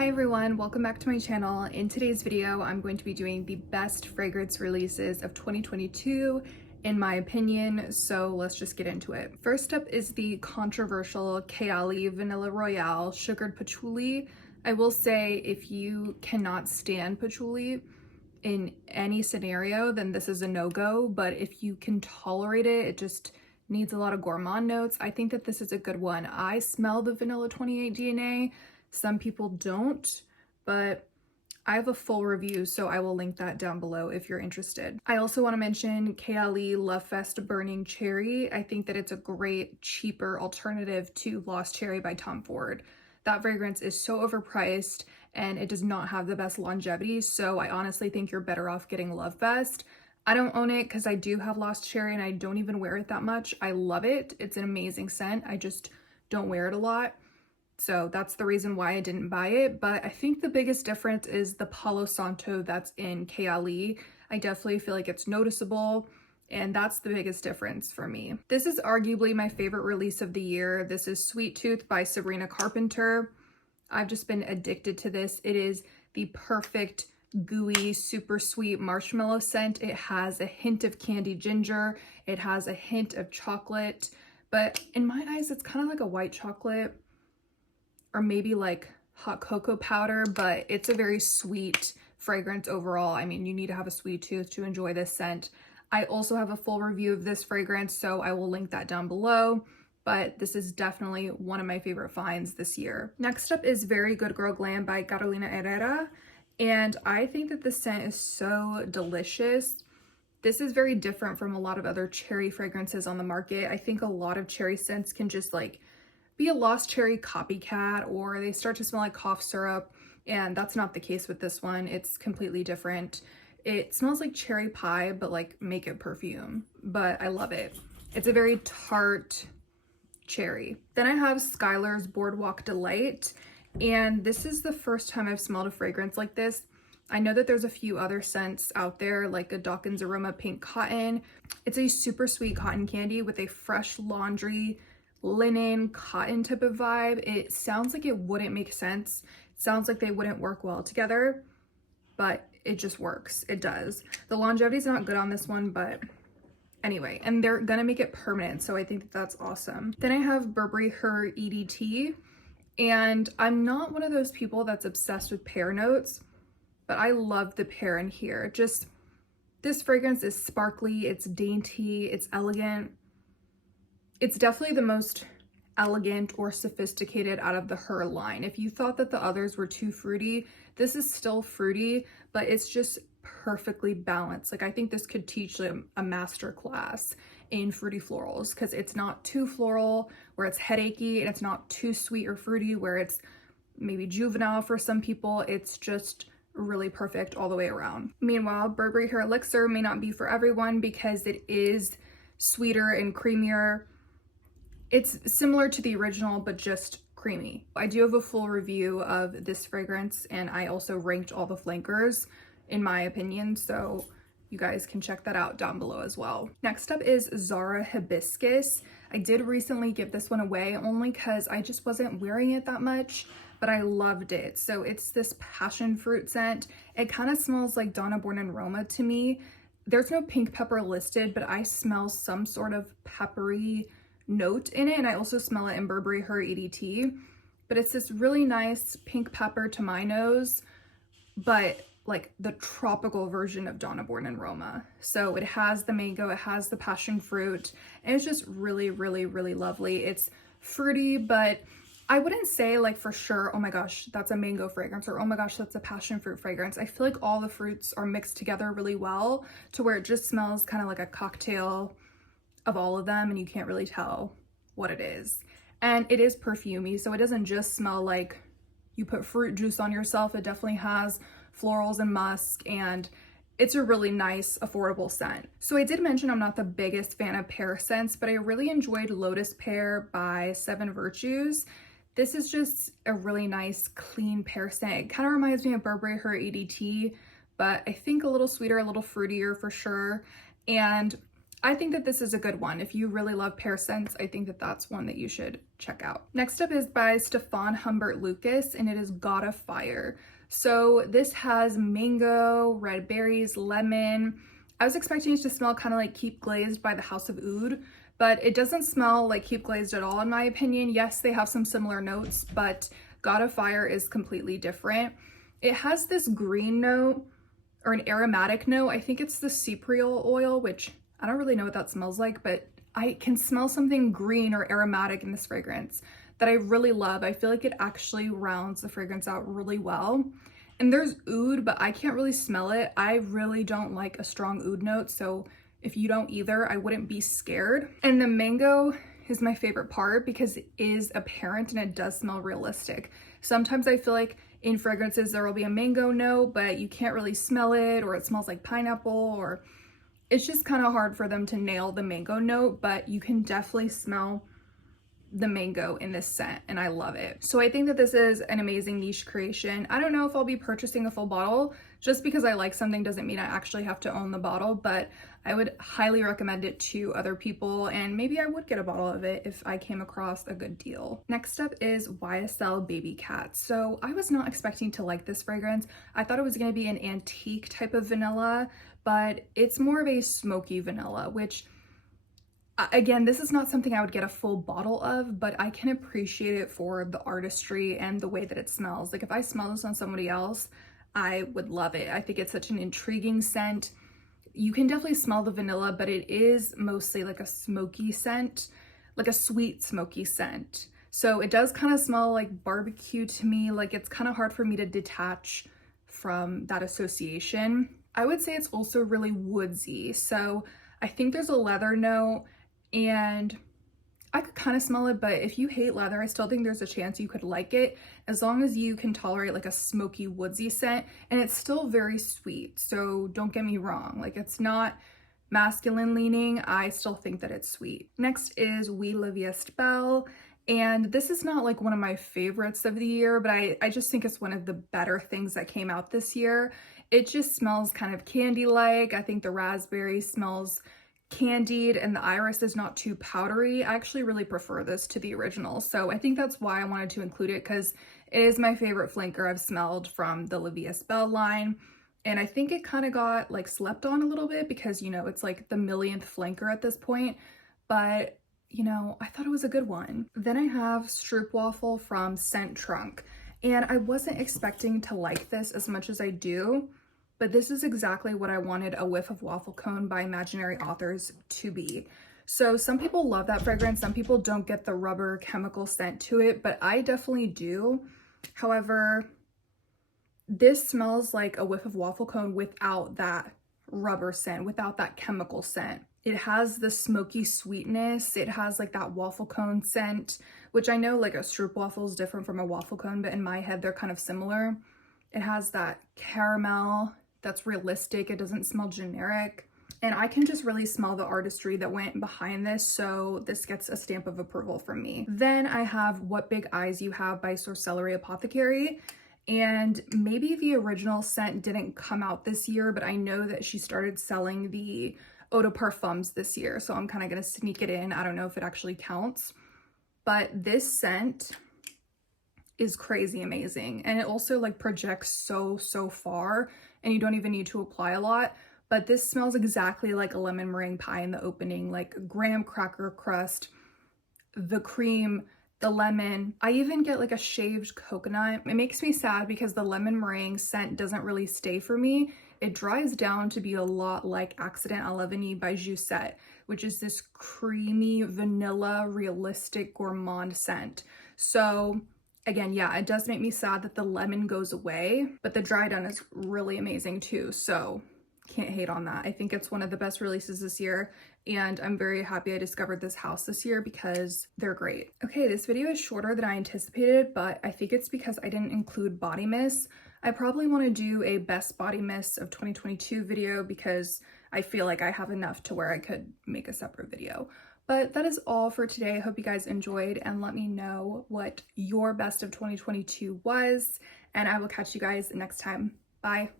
Hi everyone, welcome back to my channel. In today's video, I'm going to be doing the best fragrance releases of 2022 in my opinion, so let's just get into it. First up is the controversial Kayali Vanilla Royale Sugared Patchouli. I will say if you cannot stand patchouli in any scenario, then this is a no-go, but if you can tolerate it, it just needs a lot of gourmand notes. I think that this is a good one. I smell the vanilla 28 DNA. Some people don't, but I have a full review, so I will link that down below if you're interested. I also want to mention kayali Lovefest Burning Cherry. I think that it's a great, cheaper alternative to Lost Cherry by Tom Ford. That fragrance is so overpriced and it does not have the best longevity, so I honestly think you're better off getting Lovefest. I don't own it because I do have Lost Cherry and I don't even wear it that much. I love it. It's an amazing scent. I just don't wear it a lot. So that's the reason why I didn't buy it. But I think the biggest difference is the Palo Santo that's in Kayali. I definitely feel like it's noticeable, and that's the biggest difference for me. This is arguably my favorite release of the year. This is Sweet Tooth by Sabrina Carpenter. I've just been addicted to this. It is the perfect gooey, super sweet marshmallow scent. It has a hint of candied ginger. It has a hint of chocolate, but in my eyes, it's kind of like a white chocolate or maybe like hot cocoa powder, but it's a very sweet fragrance overall. I mean, you need to have a sweet tooth to enjoy this scent. I also have a full review of this fragrance, so I will link that down below, but this is definitely one of my favorite finds this year. Next up is Very Good Girl Glam by Carolina Herrera, and I think that the scent is so delicious. This is very different from a lot of other cherry fragrances on the market. I think a lot of cherry scents can just like be a Lost Cherry copycat, or they start to smell like cough syrup, and that's not the case with this one. It's completely different. It smells like cherry pie, but like makeup perfume, but I love it. It's a very tart cherry. Then I have Skylar's Boardwalk Delight, and this is the first time I've smelled a fragrance like this. I know that there's a few other scents out there, like a Dawkins Aroma Pink Cotton. It's a super sweet cotton candy with a fresh laundry linen cotton type of vibe. It sounds like it wouldn't make sense. It sounds like they wouldn't work well together, but it just works. It does. The longevity is not good on this one, but anyway, and they're gonna make it permanent, so I think that that's awesome. Then I have Burberry Her EDT, and I'm not one of those people that's obsessed with pear notes, but I love the pear in here. Just this fragrance is sparkly, it's dainty, it's elegant. It's definitely the most elegant or sophisticated out of the Her line. If you thought that the others were too fruity, this is still fruity, but it's just perfectly balanced. Like I think this could teach a master class in fruity florals, because it's not too floral where it's headachy, and it's not too sweet or fruity where it's maybe juvenile for some people. It's just really perfect all the way around. Meanwhile, Burberry Her Elixir may not be for everyone because it is sweeter and creamier. It's similar to the original, but just creamy. I do have a full review of this fragrance, and I also ranked all the flankers in my opinion, so you guys can check that out down below as well. Next up is Zara Hibiscus. I did recently give this one away only because I just wasn't wearing it that much, but I loved it. So it's this passion fruit scent. It kind of smells like Donna Born and Roma to me. There's no pink pepper listed, but I smell some sort of peppery note in it, and I also smell it in Burberry Her EDT, but it's this really nice pink pepper to my nose, but like the tropical version of Donna Born and Roma. So it has the mango, it has the passion fruit, and it's just really, really, really lovely. It's fruity, but I wouldn't say like for sure, oh my gosh, that's a mango fragrance, or oh my gosh, that's a passion fruit fragrance. I feel like all the fruits are mixed together really well to where it just smells kind of like a cocktail of all of them, and you can't really tell what it is. And it is perfumey, so it doesn't just smell like you put fruit juice on yourself. It definitely has florals and musk, and it's a really nice, affordable scent. So I did mention I'm not the biggest fan of pear scents, but I really enjoyed Lotus Pear by Seven Virtues. This is just a really nice, clean pear scent. It kind of reminds me of Burberry Her EDT, but I think a little sweeter, a little fruitier for sure. And I think that this is a good one. If you really love pear scents, I think that that's one that you should check out. Next up is by Stephane Humbert Lucas, and it is God of Fire. So this has mango, red berries, lemon. I was expecting it to smell kind of like Keep Glazed by the House of Oud, but it doesn't smell like Keep Glazed at all in my opinion. Yes, they have some similar notes, but God of Fire is completely different. It has this green note or an aromatic note. I think it's the cypriol oil, which I don't really know what that smells like, but I can smell something green or aromatic in this fragrance that I really love. I feel like it actually rounds the fragrance out really well. And there's oud, but I can't really smell it. I really don't like a strong oud note, so if you don't either, I wouldn't be scared. And the mango is my favorite part because it is apparent and it does smell realistic. Sometimes I feel like in fragrances there will be a mango note, but you can't really smell it, or it smells like pineapple, or it's just kind of hard for them to nail the mango note, but you can definitely smell the mango in this scent and I love it. So I think that this is an amazing niche creation. I don't know if I'll be purchasing a full bottle. Just because I like something doesn't mean I actually have to own the bottle, but I would highly recommend it to other people, and maybe I would get a bottle of it if I came across a good deal. Next up is YSL Baby Cats. So I was not expecting to like this fragrance. I thought it was going to be an antique type of vanilla, but it's more of a smoky vanilla, which again, this is not something I would get a full bottle of, but I can appreciate it for the artistry and the way that it smells. Like if I smell this on somebody else, I would love it. I think it's such an intriguing scent. You can definitely smell the vanilla, but it is mostly like a smoky scent, like a sweet smoky scent. So it does kind of smell like barbecue to me. Like it's kind of hard for me to detach from that association. I would say it's also really woodsy. So I think there's a leather note, and I could kind of smell it, but if you hate leather, I still think there's a chance you could like it as long as you can tolerate like a smoky woodsy scent, and it's still very sweet. So don't get me wrong, like it's not masculine leaning. I still think that it's sweet. Next is We La Vieste Belle, and this is not like one of my favorites of the year, but I just think it's one of the better things that came out this year. It just smells kind of candy-like. I think the raspberry smells candied and the iris is not too powdery. I actually really prefer this to the original, so I think that's why I wanted to include it, because it is my favorite flanker I've smelled from the La Vieste Belle line, and I think it kind of got like slept on a little bit because, you know, it's like the millionth flanker at this point, but you know, I thought it was a good one. Then I have Stroopwaffel from Scent Trunk, and I wasn't expecting to like this as much as I do, but this is exactly what I wanted a whiff of waffle cone by Imaginary Authors to be. So some people love that fragrance, some people don't get the rubber chemical scent to it, but I definitely do. However, this smells like a whiff of waffle cone without that rubber scent, without that chemical scent. It has the smoky sweetness, it has like that waffle cone scent, which I know like a stroopwafel is different from a waffle cone, but in my head they're kind of similar. It has that caramel that's realistic, it doesn't smell generic, and I can just really smell the artistry that went behind this, so this gets a stamp of approval from me. Then I have What Big Eyes You Have by Sorcellerie Apothecary, and maybe the original scent didn't come out this year, but I know that she started selling the eau de parfums this year, so I'm kind of gonna sneak it in. I don't know if it actually counts, but this scent is crazy amazing, and it also like projects so far, and you don't even need to apply a lot. But this smells exactly like a lemon meringue pie in the opening, like graham cracker crust, the cream, the lemon. I even get like a shaved coconut. It makes me sad because the lemon meringue scent doesn't really stay for me. It dries down to be a lot like Accident à l'Avenue by Joussette, which is this creamy vanilla realistic gourmand scent. So again, yeah, it does make me sad that the lemon goes away, but the dry down is really amazing too, so can't hate on that. I think it's one of the best releases this year, and I'm very happy I discovered this house this year because they're great. Okay, this video is shorter than I anticipated, but I think it's because I didn't include body mists. I probably want to do a best body mists of 2022 video because I feel like I have enough to where I could make a separate video. But that is all for today. I hope you guys enjoyed, and let me know what your best of 2022 was, and I will catch you guys next time. Bye.